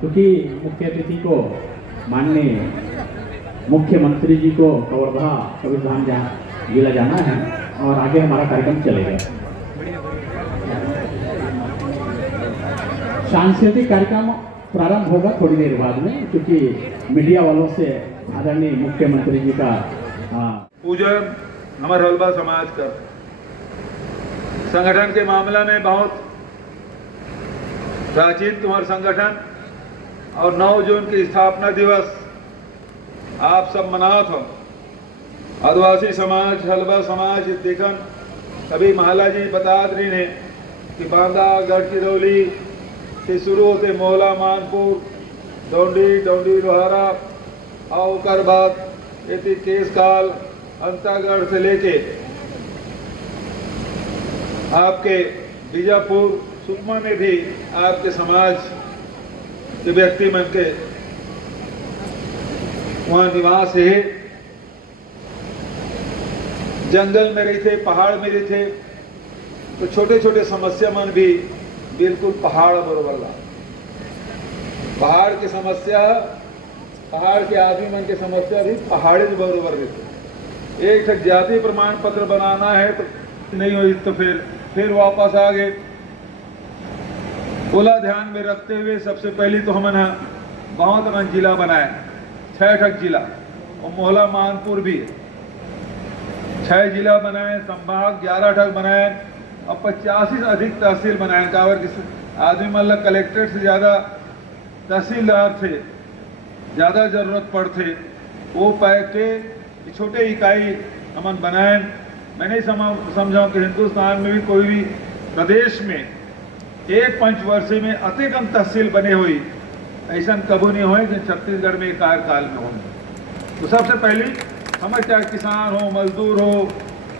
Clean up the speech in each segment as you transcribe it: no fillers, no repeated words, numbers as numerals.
क्योंकि मुख्य अतिथि को माननीय मुख्यमंत्री जी को कवर्धा कबीरधाम जिला जाना है और आगे हमारा कार्यक्रम चलेगा। सांस्कृतिक कार्यक्रम प्रारंभ होगा थोड़ी देर बाद में, क्योंकि मीडिया वालों से आदरणीय मुख्यमंत्री जी का पूजन हमारे हलबा समाज का संगठन के मामला में बहुत प्राचीन तुम्हारा संगठन और 9 जून की स्थापना दिवस आप सब मनात हो। आदिवासी समाज, हलबा समाज देखन अभी महला जी बता रही ने कि बांदा गढ़चिरौली से शुरू होते मोहला मानपुर डोंडी लोहारा और बाद एती केसकाल अंतागढ़ से लेके आपके बीजापुर सुकमा में भी आपके समाज के व्यक्ति मन के वहाँ निवास है। जंगल में रही थे, पहाड़ में रही थे, तो छोटे छोटे समस्या मन भी बिल्कुल पहाड़ बरोबर ला। पहाड़ की समस्या, पहाड़ के आदमी मन की समस्या भी पहाड़ी बरोबर रहते। एक जाति प्रमाण पत्र बनाना है तो नहीं हुई तो फिर वापस आ गए। बोला ध्यान में रखते हुए सबसे पहले तो हमने बहुत मन जिला बनाए, 6 ठक जिला और मोहला मानपुर भी 6 जिला बनाए, संभाग 11 ठक बनाए और 85 से अधिक तहसील बनाए। कावर आदमी मतलब कलेक्ट्रेट से ज़्यादा तहसीलदार थे, ज़्यादा जरूरत पड़ते, वो पाए के छोटे इकाई हमन बनाए। मैं नहीं समझा कि हिंदुस्तान में भी कोई भी प्रदेश में एक पंचवर्षीय में अतिकम तहसील बने हुई ऐसा कभी नहीं हुए कि छत्तीसगढ़ में कार्यकाल में हो। तो सबसे पहले हमें चाहे किसान हो, मजदूर हो,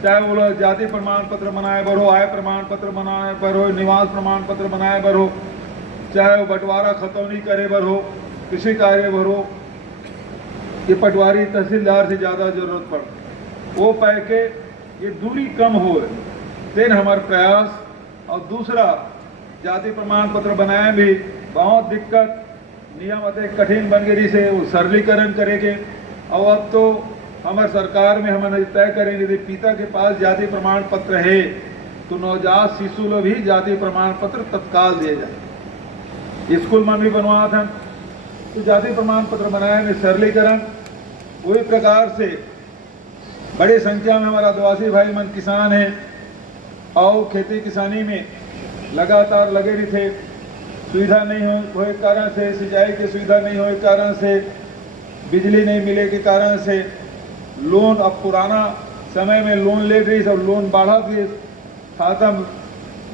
चाहे वो लोग जाति प्रमाण पत्र बनाए बर हो, आय प्रमाण पत्र बनाए बर हो, निवास प्रमाण पत्र बनाए बर हो, चाहे वो बंटवारा खतौनी करे बर हो, कृषि कार्य बर हो, ये पटवारी तहसीलदार से ज़्यादा जरूरत पड़ वो पाए के ये दूरी कम हो तेन हमारे प्रयास। और दूसरा जाति प्रमाण पत्र बनाए भी बहुत दिक्कत, नियम अत्यंत कठिन बन गई से वो सरलीकरण करेंगे। और अब तो हमारे सरकार में हम तय करेंगे यदि पिता के पास जाति प्रमाण पत्र है तो नवजात शिशु लोग भी जाति प्रमाण पत्र तत्काल दिए जाए। स्कूल में भी बनवा था तो जाति प्रमाण पत्र बनाए में सरलीकरण। वही प्रकार से बड़ी संख्या में हमारा आदिवासी भाई मन किसान हैं और खेती किसानी में लगातार लगे रही थे। सुविधा नहीं हो के कारण से, सिंचाई की सुविधा नहीं हो के कारण से, बिजली नहीं मिले के कारण से, लोन अब पुराना समय में लोन ले रही सब लोन बढ़ा दिए, खाता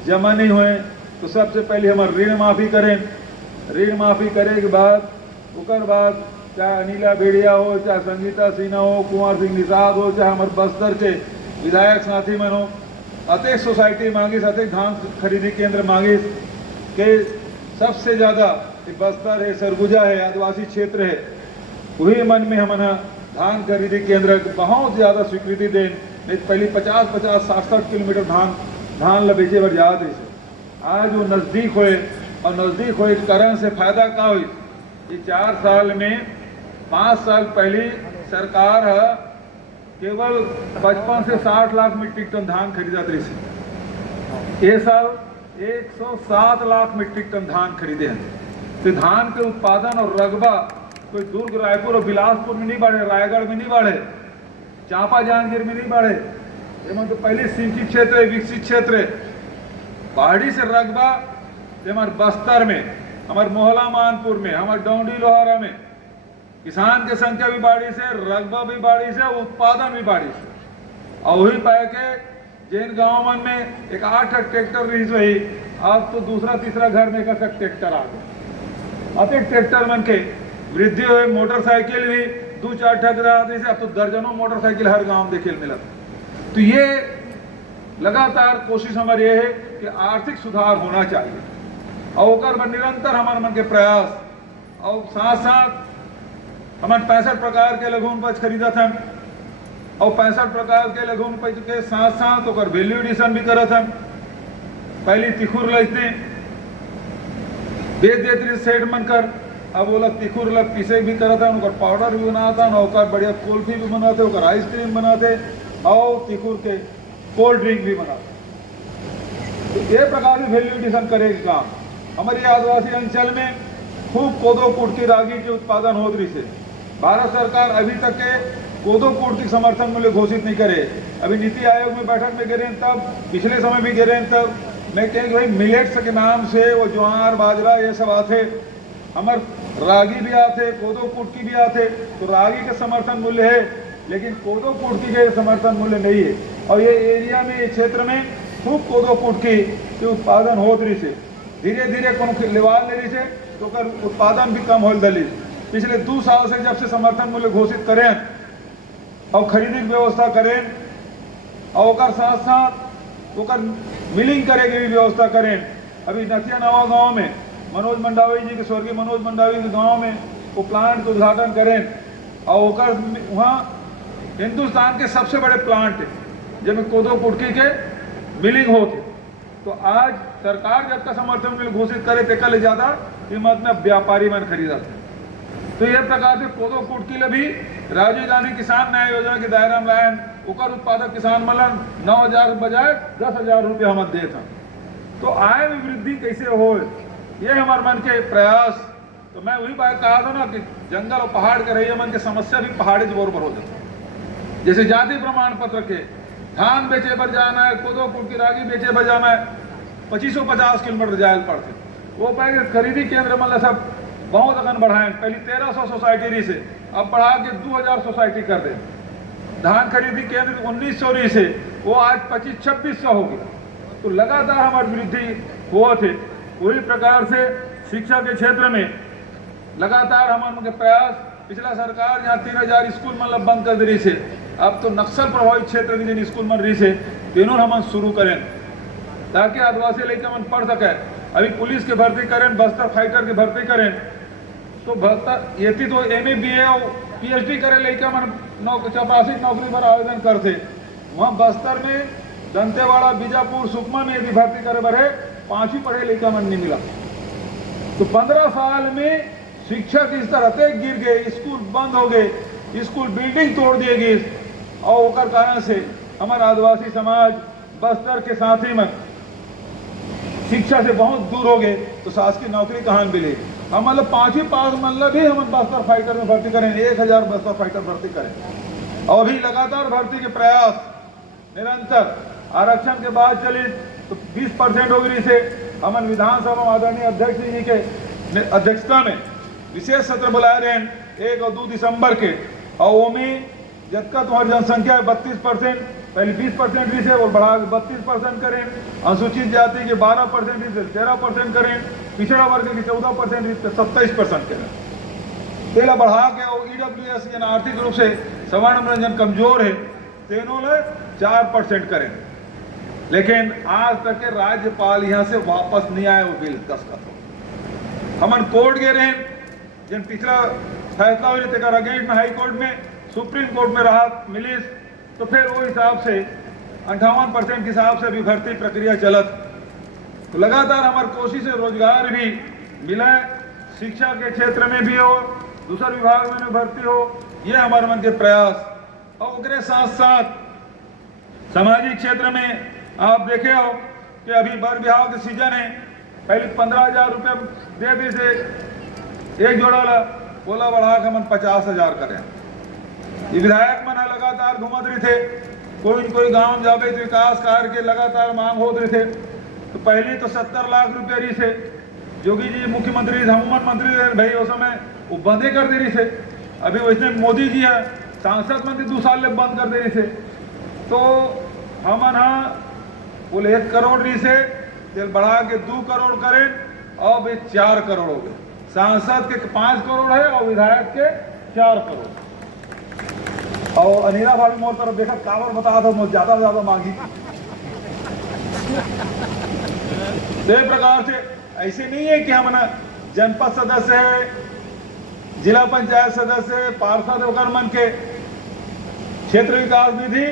जमा नहीं हुए। तो सबसे पहले हम ऋण माफ़ी करें। ऋण माफ़ी करे के बाद उसके बाद चाहे अनिला भेड़िया हो, चाहे संगीता सिन्हा हो, कुंवर सिंह निषाद हो, चाहे हमारे बस्तर के विधायक साथी मन हो, अतेक सोसाइटी मांगी, अतेक धान खरीदी केंद्र मांगी के सबसे ज़्यादा बस्तर है, सरगुजा है, आदिवासी क्षेत्र है, वही मन में हम धान खरीदी केंद्र बहुत ज़्यादा स्वीकृति दें। नहीं पहले 50-50, 60-60 किलोमीटर धान बेचे बर जात है। आज वो नज़दीक हुए और नज़दीक हुए कारण से फायदा का हुई। ये 4 साल में 5 साल पहले सरकार केवल 55 से 60 लाख मीट्रिक टन धान खरीदा थी। ये साल 107 लाख मीट्रिक टन धान खरीदे हैं। तो धान के उत्पादन और रकबा कोई दुर्ग, रायपुर और बिलासपुर में नहीं बढ़े, रायगढ़ में नहीं बढ़े, चांपा जांजगीर में नहीं बढ़े। तो पहले सिंचित क्षेत्र है, विकसित क्षेत्र है। पहाड़ी से रकबा हमारे बस्तर में, हमारे मोहला मानपुर में, हमारे डोंडी लोहारा में किसान की संख्या भी बाड़ी से, रकबा भी बाड़ी से, उत्पादन भी बाड़ी से। और वही पाए के जिन गाँव मन में एक 8 ट्रैक्टर रही वही अब तो दूसरा तीसरा घर में एक ट्रैक्टर आ गए। अब एक ट्रैक्टर मन के वृद्धि हुए। मोटरसाइकिल भी 2-4 ठक रहा से अब तो दर्जनों मोटरसाइकिल हर गांव देखे मिला। तो ये लगातार कोशिश हमारी ये है कि आर्थिक सुधार होना चाहिए और निरंतर हमारे मन के प्रयास। और साथ साथ हमारे 65 प्रकार के लघु उपज खरीदा था और 65 प्रकार के लघु उपज के साथ साथ और वैल्यू एडिशन भी करा था। पहली तिखुर लेते बेच देते सेठ बनकर अब वो लोग तिखुर लग पीसे भी करता है, उनका पाउडर भी बनाता नौकर बढ़िया कुल्फी भी बनाते, उनका आइसक्रीम बनाते और तिखुर के कोल्ड ड्रिंक भी बनाते। तो ये प्रकार की वैल्यू एडिशन करेगी काम। हमारे आदिवासी अंचल में खूब कोदो कुटकी रागी के उत्पादन हो रही से भारत सरकार अभी तक के कोदो कुटकी समर्थन मूल्य घोषित नहीं करे। अभी नीति आयोग में बैठक में गिरे तब, पिछले समय भी गिरे तब मैं कहें कि भाई मिलेट्स के नाम से वो ज्वार बाजरा ये सब आते, हमार रागी भी आते, कोदो कुटकी भी आते, तो रागी का समर्थन मूल्य है लेकिन कोदो कुटकी के समर्थन मूल्य नहीं है। और ये एरिया में, ये क्षेत्र में खूब कोदो कुटकी के उत्पादन हो रही से धीरे धीरे कौन लेवाल ले रही से तो कर उत्पादन भी कम हो दली। पिछले 2 साल से जब से समर्थन मूल्य घोषित करें और खरीदी की व्यवस्था करें और साथ साथ ओकर मिलिंग करे की भी व्यवस्था करें। अभी नथिया नवा गांव में मनोज मंडावी जी के, स्वर्गीय मनोज मंडावी के गांव में वो प्लांट का उद्घाटन करें और ओकर वहाँ हिंदुस्तान के सबसे बड़े प्लांट है जिनमें कोदो कुटकी के मिलिंग होते। तो आज सरकार जब का समर्थन मूल्य घोषित करे तो कल ज़्यादा कीमत में व्यापारी मन खरीदा। तो यह प्रकार से कोदो कुटकी ले भी राजीव गांधी किसान न्याय योजना के दायरा में लायन ओकर उत्पादक किसान मलन 9,000 बजाय 10,000 रुपये हम दे था। तो आय में वृद्धि कैसे हो, ये हमारे मन के प्रयास। तो मैं वही बात कहा था ना कि जंगल और पहाड़ के रही मन के समस्या भी पहाड़ी बरोबर हो जाती। जैसे जाति प्रमाण पत्र के धान बेचे पर जाना है, कोदो कुटकी रागी बेचे पर जाना है, 2550 किलोमीटर जायल पड़ते। वो पाए खरीदी केंद्र मतलब सब बहुत अगन बढ़ाएं। पहले 1300 सोसाइटी रही से अब बढ़ा के 2000 सोसाइटी कर दे। धान खरीदी केंद्र 1900 रही से वो आज 2500-2600 हो गया। तो लगातार हमारी वृद्धि हुआ थे। पूरी प्रकार से शिक्षा के क्षेत्र में लगातार हमारे प्रयास। पिछला सरकार यहाँ 3000 स्कूल मतलब बंद कर रही से, अब तो नक्सल प्रभावित क्षेत्र के जिन स्कूल मन रही से तीनों हम शुरू करें ताकि आदिवासी लड़का मन पढ़ सके। अभी पुलिस के भर्ती करें, बस्तर फाइटर के भर्ती करें, तो भर्ती ये तो MA BA और PhD करे लड़का मन चपरासी नौकरी पर आवेदन करते। वहाँ बस्तर में दंतेवाड़ा, बीजापुर, सुकमा में यदि भर्ती करे बढ़े 5वीं पढ़े लड़का मन नहीं मिला। तो 15 साल में शिक्षा के स्तर अतः गिर गए, स्कूल बंद हो गए, स्कूल बिल्डिंग तोड़ दिए गई और ओकर कारण से हमारा आदिवासी समाज बस्तर के साथ ही में शिक्षा से बहुत दूर हो गए। तो शासकीय नौकरी कहाँ मिले? हम मतलब 5वीं पास मतलब भी हम बस्तर फाइटर में भर्ती करें, 1000 बस्तर फाइटर भर्ती करें। और अभी लगातार भर्ती के प्रयास निरंतर। आरक्षण के बाद चले तो 20% हो गई से हमन विधानसभा में आदरणीय अध्यक्ष जी के अध्यक्षता में विशेष सत्र बुलाए रहे 1 और 2 दिसंबर के। और वो में जबका तुम्हारी जनसंख्या है 32%, पहले 20% रही से और बढ़ा 32% करें। अनुसूचित जाति के 12% रही से 13% करें, पिछड़ा वर्ग के 14% रही से 27% करें। तेला बढ़ा के और EWS यानी आर्थिक रूप से सवर्ण मनोरंजन कमजोर है तीनों ने 4% करें। लेकिन आज तक के राज्यपाल यहाँ से वापस नहीं आए वो बिल दस्तखत हो। हमन कोर्ट गए रहे जिन पिछला फैसला हुई थे अगेंस्ट में हाई कोर्ट में, सुप्रीम कोर्ट में राहत मिली। तो फिर वो हिसाब से 58% के हिसाब से भी भर्ती प्रक्रिया चलत। तो लगातार हमारी कोशिश है रोजगार भी मिले, शिक्षा के क्षेत्र में भी हो, दूसरे विभाग में भी भर्ती हो, ये हमारे मन के प्रयास। और उसके साथ साथ सामाजिक क्षेत्र में आप देखे हो कि अभी बर बिहाव के सीजन है, पहले 15,000 रुपये दे दी से एक जोड़ा ला, बोला बढ़ा के मन 50,000 करें। ये विधायक मन लगातार घूमत रहे थे, कोई न कोई गांव जावे तो विकास कार्य के लगातार मांग होते रहे थे। तो पहले तो 70 लाख रुपये रही से योगी जी मुख्यमंत्री हमुमन मंत्री रहे भाई उस समय वो बंदे कर दे रही से। अभी वैसे मोदी जी है सांसद मंत्री 2 साल में बंद कर दे रही से। तो हमन हाँ बोले 1 करोड़ रही से तेल बढ़ा के 2 करोड़ करें और वे 4 करोड़ हो गए। सांसद के 5 करोड़ है और विधायक के 4 करोड़। और अनिला भाभी मोर तरफ देखा कावर बता था मुझे ज्यादा से ज्यादा मांगी। इस प्रकार से ऐसे नहीं है कि हम ना जनपद सदस्य है, जिला पंचायत सदस्य है, पार्षद होकर मन के क्षेत्र विकास निधि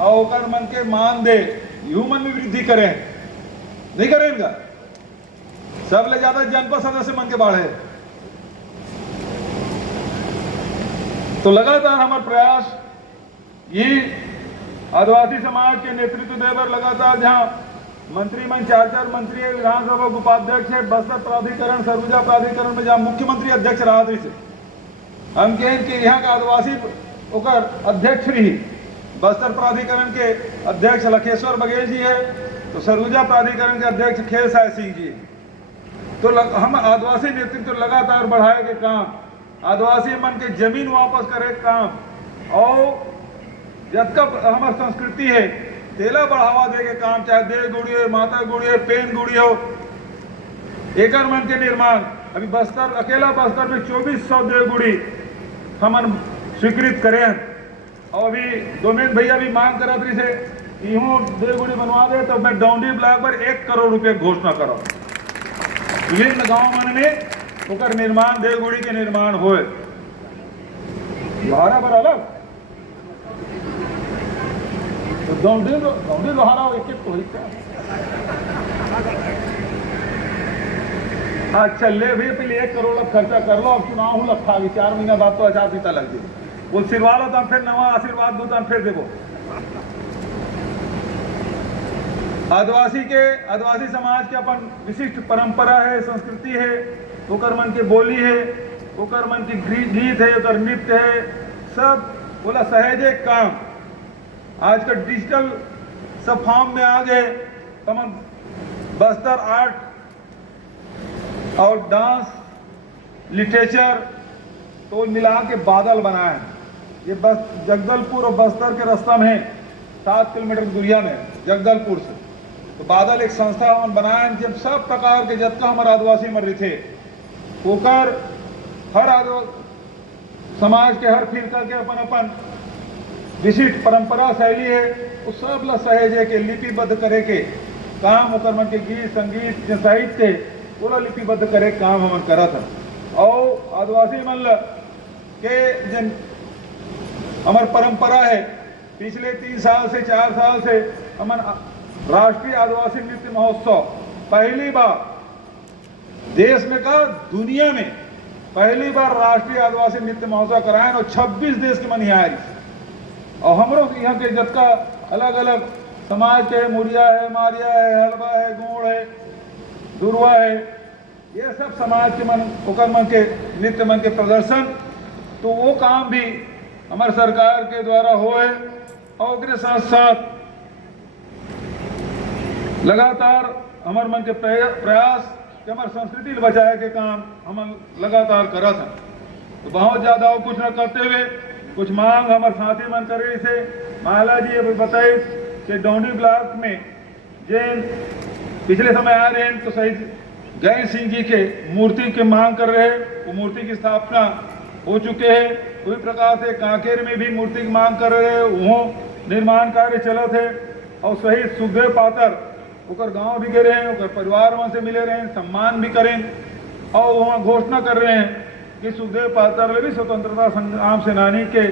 और होकर मन के मानदेय ह्यूमन में वृद्धि करें, नहीं करेंगे। सबले ज्यादा जनपद सदस्य मन के बाढ़े तो लगातार हमारा प्रयास ये आदिवासी समाज के नेतृत्व देवर लगातार जहाँ मंत्रीमंडल 4 मंत्री है, विधानसभा उपाध्यक्ष है, बस्तर प्राधिकरण सरगुजा प्राधिकरण में जहाँ मुख्यमंत्री अध्यक्ष रहा थे हम कहें कि यहाँ का आदिवासी ओकर अध्यक्ष रही, बस्तर प्राधिकरण के अध्यक्ष लखेश्वर बघेल जी है, तो सरगुजा प्राधिकरण के अध्यक्ष खेल साय सिंह जी है। तो हम आदिवासी नेतृत्व लगातार बढ़ाए के काम, आदिवासी मन के जमीन वापस करे काम और जब तक हमारी संस्कृति है तेला बढ़ावा दे के काम, चाहे देव गुड़ी हो, माता गुड़ी हो, पेन गुड़ी हो, एकर मन के निर्माण अभी बस्तर अकेला बस्तर में 2400 देव गुड़ी हमन स्वीकृत करे हैं। और अभी डोमेन भैया भी मांग करा थी से यूँ देव गुड़ी बनवा दे तो मैं डौंडी ब्लॉक पर 1 करोड़ रुपये घोषणा करो, विभिन्न गाँव मन में ओकर निर्माण देव गुड़ी के निर्माण होए। लोहारा पर अलग तो दौड़ी लोहारा एक तो अच्छा ले भी पहले 1 करोड़ खर्चा कर लो, अब चुनाव हूँ लखा 4 महीना बाद तो आचार संहिता लग जाए, वो आशीर्वाद होता फिर नवा आशीर्वाद दो फिर देवो। आदिवासी समाज के अपन विशिष्ट परंपरा है, संस्कृति है, ओकर मन के बोली है, ओकर मन की गीत है, ओकर नृत्य है, सब बोला सहजे काम। आजकल डिजिटल सब फॉर्म में आ गए, तमाम बस्तर आर्ट और डांस लिटरेचर तो मिला के बादल बनाए हैं। ये बस जगदलपुर और बस्तर के रास्ता में 7 किलोमीटर दूरिया में जगदलपुर से तो बादल एक संस्था हम बनाए जब सब प्रकार के जत्ता हमारे आदिवासी मर रहे थे ओकर हर समाज के हर फिरका के अपन अपन विशिष्ट परंपरा शैली है, उस सब ला सहेजे के लिपिबद्ध करे के काम ओकर मन के गीत संगीत साहित्य पूरा लिपिबद्ध करे काम हमन करा था। और आदिवासी मन के जन हमार परंपरा है पिछले 3 साल से 4 साल से हमन राष्ट्रीय आदिवासी नृत्य महोत्सव पहली बार देश में का दुनिया में पहली बार राष्ट्रीय आदिवासी नृत्य महोत्सव कराए और 26 देश के मन यहाँ आई और हमरो यहाँ के जत्का अलग अलग समाज के मुरिया है, मारिया है, हलवा है, गोड़ है, दुर्वा है, ये सब समाज के मन ओकर मन के नृत्य मन के प्रदर्शन तो वो काम भी हमारे सरकार के द्वारा होए और उसके साथ साथ लगातार हमारे मन के प्रयास कि हमारे संस्कृति बचाए के काम हम लगातार करा था। तो बहुत ज़्यादा और कुछ न करते हुए कुछ मांग हमारे साथी मन करे से माला जी अभी बताए कि डौंडी ब्लॉक में जैन पिछले समय आ रहे हैं तो शहीद गैर सिंह जी के मूर्ति की मांग कर रहे हैं, वो मूर्ति की स्थापना हो चुके हैं। उसी प्रकार से कांकेर में भी मूर्ति की मांग कर रहे हैं, वहाँ निर्माण कार्य चला थे। और शहीद सुखदेव पातर ओकर गांव भी गए हैं, ओकर परिवार वहाँ से मिले रहे हैं, सम्मान भी करें और वहाँ घोषणा कर रहे हैं कि सुखदेव पातर भी स्वतंत्रता संग्राम सेनानी के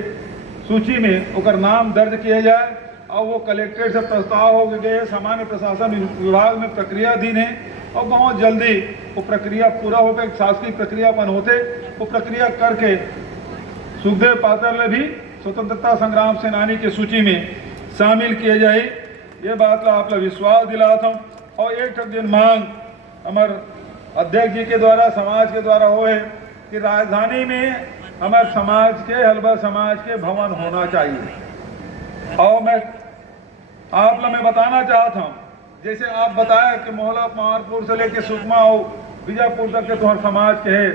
सूची में ओकर नाम दर्ज किया जाए। और वो कलेक्ट्रेट से प्रस्ताव हो गए, सामान्य प्रशासन विभाग में प्रक्रियाधीन है और बहुत जल्दी वो प्रक्रिया पूरा हो गए, शासकीय प्रक्रियापन होते वो प्रक्रिया करके सुखदेव पातर ने भी स्वतंत्रता संग्राम सेनानी की सूची में शामिल किए जाए। ये बात ला आप विश्वास दिला था। और एक दिन मांग हमारे अध्यक्ष जी के द्वारा समाज के द्वारा हो है कि राजधानी में हमारे समाज के हलवा समाज के भवन होना चाहिए। और मैं आप लोग मैं बताना चाहता हूँ, जैसे आप बताया कि मोहला पहाड़पुर से लेके सुकमा और बीजापुर तक के तुम्हारे समाज के है,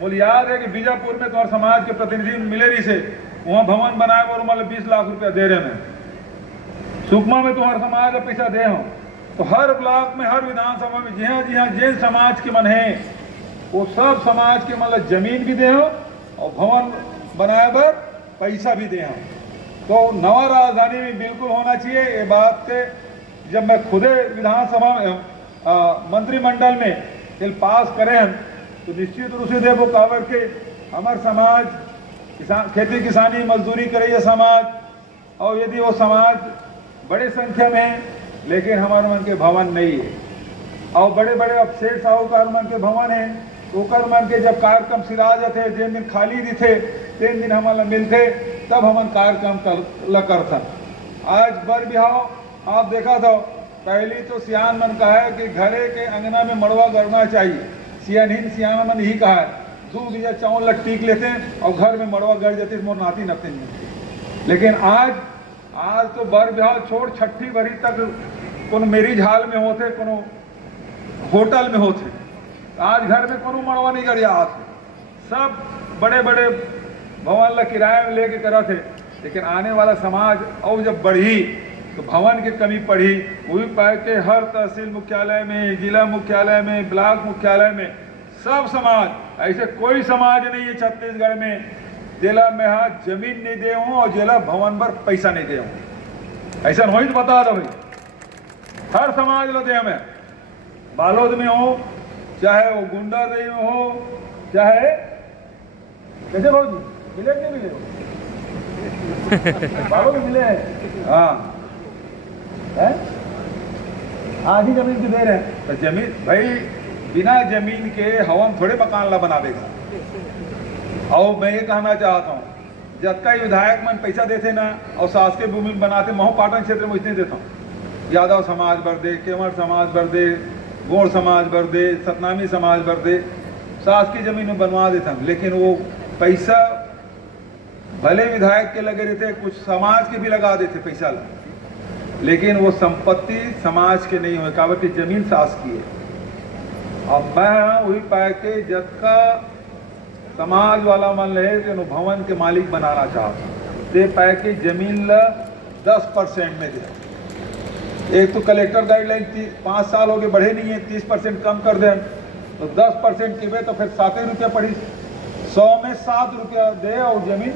मुझे याद है कि बीजापुर में तुम्हारे समाज के प्रतिनिधि मिले रही से वहाँ भवन बनाए और मतलब 20 लाख रुपया दे रहे हैं। सुकमा में तुम्हारे समाज का पैसा दे हो तो हर ब्लॉक में हर विधानसभा में जहाँ जैन समाज के मन है वो सब समाज के मतलब जमीन भी दे हो और भवन बनाए पर पैसा भी दे हो। तो नवा राजधानी में बिल्कुल होना चाहिए। ये बात से जब मैं खुदे विधानसभा में मंत्रिमंडल में बिल पास करें तो निश्चित रूप से देखो कावर के हमारे समाज किसान खेती किसानी मजदूरी करे ये समाज और यदि वो समाज बड़े संख्या में है लेकिन हमारे मन के भवन नहीं है और बड़े बड़े अब सेठ साहूकार मन के भवन हैं ओकर मन के जब कार्यक्रम सिरा जाते जिन दिन खाली दिथे तीन दिन हमारा मिलते तब हमन कार्यक्रम करथन। आज बर बिहाव आप देखा था पहली तो सियान मन कहा है कि घरे के अंगना में मड़वा गड़ना चाहिए, सियानहीन सियाना मन यही कहा है, 2 बीजा चावल ला टीक लेते हैं और घर में मड़वा गड़ जाती मोर नाती नते नहीं। लेकिन आज तो बर बिहाव छोड़ छठी भरी तक कोनो मेरिज हाल में होते, कोनो होटल में होते, आज घर में कोनो मड़वा नहीं गड़िया आते, सब बड़े बड़े भवन ला किराए में लेके करा थे। लेकिन आने वाला समाज और जब बढ़ी तो भवन की कमी पड़ी, वही पाए के हर तहसील मुख्यालय में, जिला मुख्यालय में, ब्लॉक मुख्यालय में सब समाज, ऐसे कोई समाज नहीं है छत्तीसगढ़ में जिला में हाँ जमीन नहीं दे हूँ और जिला भवन पर पैसा नहीं दे हूँ। ऐसा हो तो बता दो भाई, हर समाज लो दे हमें, बालोद में हो चाहे वो गुंडा में हो चाहे कैसे भाजी मिले नहीं मिले बालोद में मिले हाँ है? आधी जमीन की दे रहे हैं तो जमीन भाई बिना जमीन के हवन थोड़े मकान ला बनावेगा। और मैं ये कहना चाहता हूँ जब का विधायक मन पैसा देते ना और शासकीय भूमि बनाते, महू पाटन क्षेत्र में इतने देता हूँ, यादव समाज भर दे, केवट समाज भर दे, गोड़ समाज भर दे, सतनामी समाज भर दे, शासकीय जमीन में बनवा देता हूँ। लेकिन वो पैसा भले विधायक के लगे रहते, कुछ समाज के भी लगा देते पैसा, लेकिन वो संपत्ति समाज के नहीं हुए काबर की जमीन शासकीय है। अब मैं वही पाए के जब का समाज वाला मन रहे तो भवन के मालिक बनाना चाहता ते पाए के जमीन ला 10% में दे। एक तो कलेक्टर गाइडलाइन 5 साल हो गए बढ़े नहीं है, 30% कम कर दें तो 10% के तो फिर 7 रुपया पड़ी, 100 में 7 रुपया दे और जमीन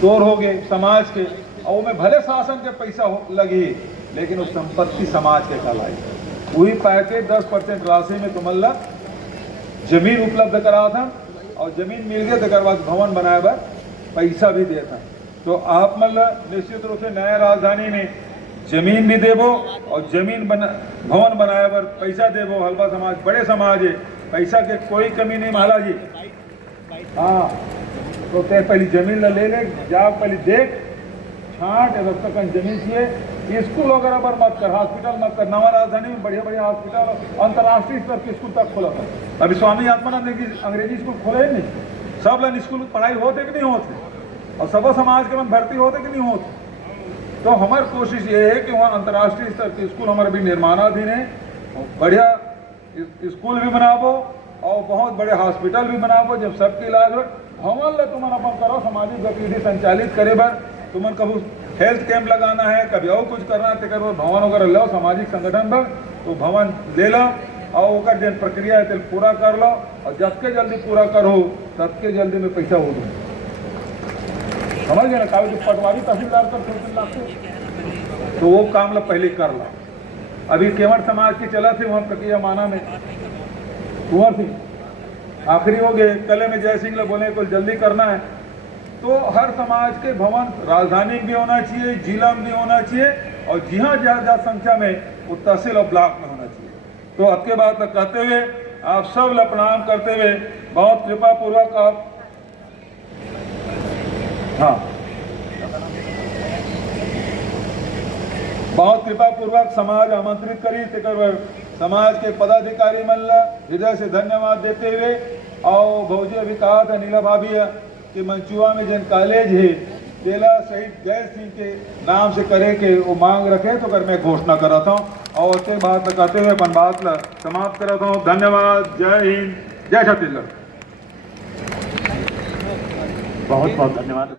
तोड़ हो गए समाज के, और में भले शासन के पैसा लगी लेकिन उस संपत्ति समाज के कहलाई। वही पाए के 10% राशि में तुम्हारा जमीन उपलब्ध करा था और जमीन मिल गया तो बाद भवन बनाए बर पैसा भी देता। तो आप मतलब निश्चित रूप से नया राजधानी में जमीन भी देवो और जमीन भवन बनाए बर पैसा देवो। हल्बा समाज बड़े समाज है, पैसा के कोई कमी नहीं माला जी। हाँ तो ते पहले जमीन ला ले जा, पहले देख छाट रस्तकन जमीन चाहिए। स्कूल वगैरह पर मत कर, हॉस्पिटल मत कर। नवा राजधानी में बढ़िया बढ़िया हॉस्पिटल अंतर्राष्ट्रीय स्तर के स्कूल तक खोला था। अभी स्वामी आत्मानंद अंग्रेजी स्कूल खोले नहीं, सब लोग स्कूल पढ़ाई होते कि नहीं होते और सब समाज के मन भर्ती होते कि नहीं होते। तो हमारी कोशिश ये है कि वहाँ अंतर्राष्ट्रीय स्तर के स्कूल हमारे भी निर्माणाधीन है, बढ़िया स्कूल भी बनाबो और बहुत बड़े हॉस्पिटल भी बनाबो। जब सबके इलाज हो भवन ला तुम अपन करो, सामाजिक गतिविधि संचालित करे बर तुमन कभी हेल्थ कैंप लगाना है, कभी और कुछ करना है तो भवन वगैरह लो सामाजिक संगठन पर, तो भवन ले लो और ओकर जो प्रक्रिया है पूरा कर लो और जबके जल्दी पूरा करो तबके जल्दी में पैसा हो दो। समझ गए ना, कागज पटवारी तहसीलदार कर लागते तो वो काम ला पहले कर लो। अभी केवट समाज की चला थी वहाँ प्रक्रिया माना में कुंवर सिंह आखिरी हो गए, कले में जय सिंह ला बोले कुछ जल्दी करना है। तो हर समाज के भवन राजधानी भी होना चाहिए, जिला में भी होना चाहिए और जहाँ जहाँ संख्या में वो तहसील और ब्लॉक में होना चाहिए। तो आपके बात कहते हुए आप सब ला प्रणाम करते हुए बहुत कृपा पूर्वक आप बहुत कृपा पूर्वक समाज आमंत्रित करी तेकर समाज के पदाधिकारी मन ला हृदय से धन्यवाद देते हुए और भौजी अभी कहा था नीला भाभी कि मंचुआ में जन कॉलेज है तेला शहीद गैर सिंह के नाम से करे के वो मांग रखे तो कर मैं घोषणा कराता हूँ और उसके बात कहते हुए अपन बात ला समाप्त कराता हूँ। धन्यवाद। जय हिंद, जय छत्तीसगढ़। बहुत बहुत धन्यवाद।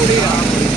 बढ़िया